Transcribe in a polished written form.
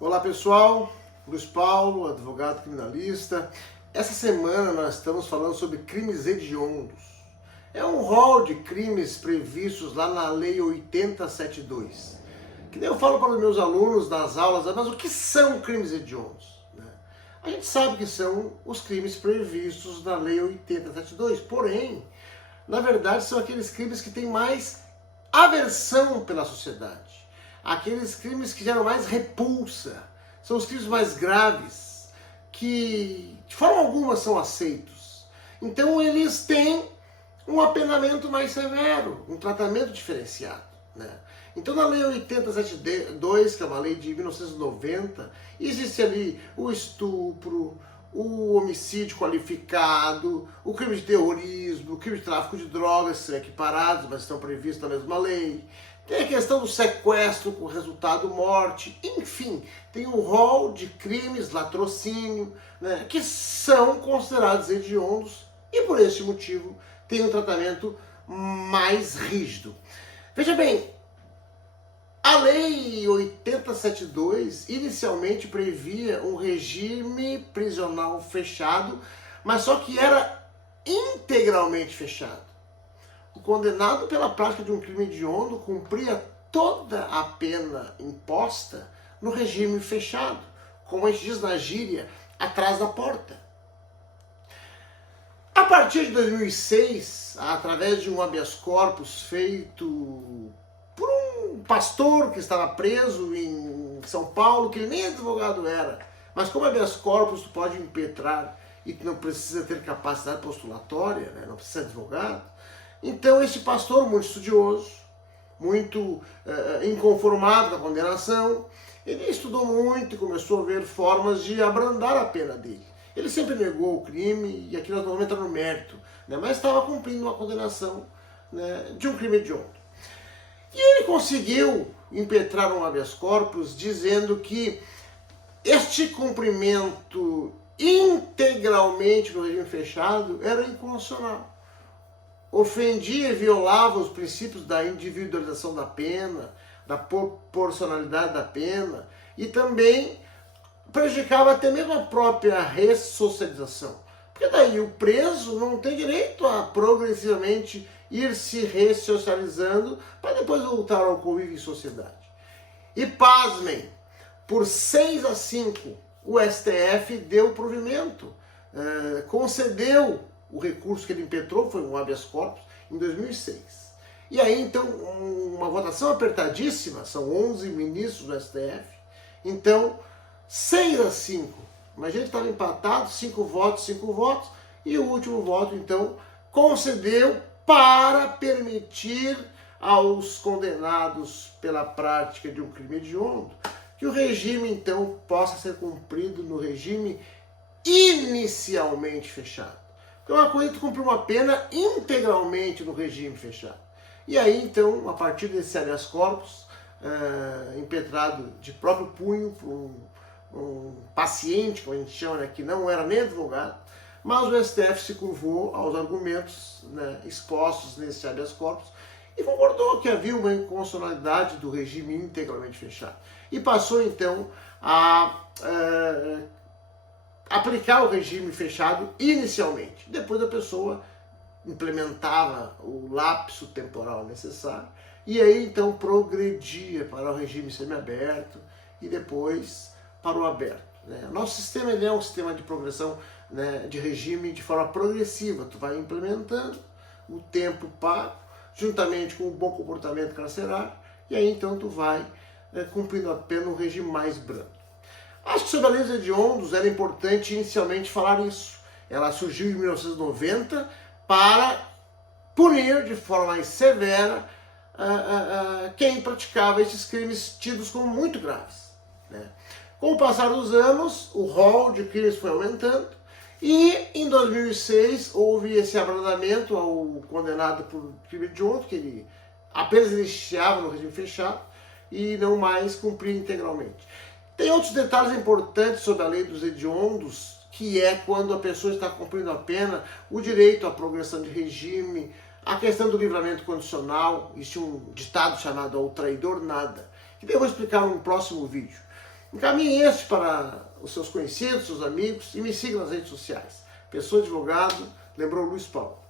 Olá pessoal, Luiz Paulo, advogado criminalista. Essa semana nós estamos falando sobre crimes hediondos. É um rol de crimes previstos lá na Lei 8072. Que nem eu falo para os meus alunos nas aulas, mas o que são crimes hediondos? A gente sabe que são os crimes previstos na Lei 8072, porém, na verdade são aqueles crimes que têm mais aversão pela sociedade. Aqueles crimes que geram mais repulsa, são os crimes mais graves, que de forma alguma são aceitos. Então eles têm um apenamento mais severo, um tratamento diferenciado. Então na Lei 8072, que é uma lei de 1990, existe ali o estupro, o homicídio qualificado, o crime de terrorismo, o crime de tráfico de drogas, que são equiparados, mas estão previstos na mesma lei. Tem a questão do sequestro com resultado morte, enfim, tem um rol de crimes, latrocínio, que são considerados hediondos e por esse motivo tem um tratamento mais rígido. Veja bem, a Lei 8072 inicialmente previa um regime prisional fechado, mas só que era integralmente fechado. O condenado pela prática de um crime hediondo cumpria toda a pena imposta no regime fechado, como a gente diz na gíria, atrás da porta. A partir de 2006, através de um habeas corpus feito por um pastor que estava preso em São Paulo, que ele nem advogado era, mas como habeas corpus tu pode impetrar e tu não precisa ter capacidade postulatória, não precisa de advogado, então esse pastor, muito estudioso, muito inconformado com a condenação, ele estudou muito e começou a ver formas de abrandar a pena dele. Ele sempre negou o crime e aqui nós não vamos entrar no mérito, mas estava cumprindo uma condenação de um crime hediondo. E ele conseguiu impetrar um habeas corpus dizendo que este cumprimento integralmente no regime fechado era inconstitucional. Ofendia e violava os princípios da individualização da pena, da proporcionalidade da pena e também prejudicava até mesmo a própria ressocialização. Porque daí o preso não tem direito a progressivamente ir se ressocializando para depois voltar ao convívio em sociedade. E pasmem, por 6-5 o STF deu provimento, concedeu o recurso que ele impetrou, foi um habeas corpus, em 2006. E aí, então, uma votação apertadíssima, são 11 ministros do STF, então, 6-5, imagina que estava empatado, 5 votos, e o último voto, então, concedeu para permitir aos condenados pela prática de um crime hediondo que o regime, então, possa ser cumprido no regime inicialmente fechado. Então, uma coisa é tu cumprir uma pena integralmente no regime fechado. E aí, então, a partir desse habeas corpus, impetrado de próprio punho por um paciente, como a gente chama, que não era nem advogado, mas o STF se curvou aos argumentos expostos nesse habeas corpus e concordou que havia uma inconstitucionalidade do regime integralmente fechado. E passou, então, a aplicar o regime fechado inicialmente. Depois a pessoa implementava o lapso temporal necessário e aí então progredia para o regime semiaberto e depois para o aberto. Nosso sistema é um sistema de progressão de regime de forma progressiva. Tu vai implementando o tempo pago, juntamente com o bom comportamento carcerário, e aí então tu vai cumprindo a pena um regime mais brando. Acho que sobre a lei dos hediondos era importante inicialmente falar isso. Ela surgiu em 1990 para punir de forma mais severa quem praticava esses crimes tidos como muito graves. Com o passar dos anos, o rol de crimes foi aumentando e em 2006 houve esse abrandamento ao condenado por crime hediondo, que ele apenas iniciava no regime fechado e não mais cumpria integralmente. Tem outros detalhes importantes sobre a lei dos hediondos, que é quando a pessoa está cumprindo a pena, o direito à progressão de regime, a questão do livramento condicional. Existe um ditado chamado "ao traidor nada", que eu vou explicar num próximo vídeo. Encaminhe este para os seus conhecidos, seus amigos e me siga nas redes sociais. Pessoa Advogado, lembrou Luiz Paulo.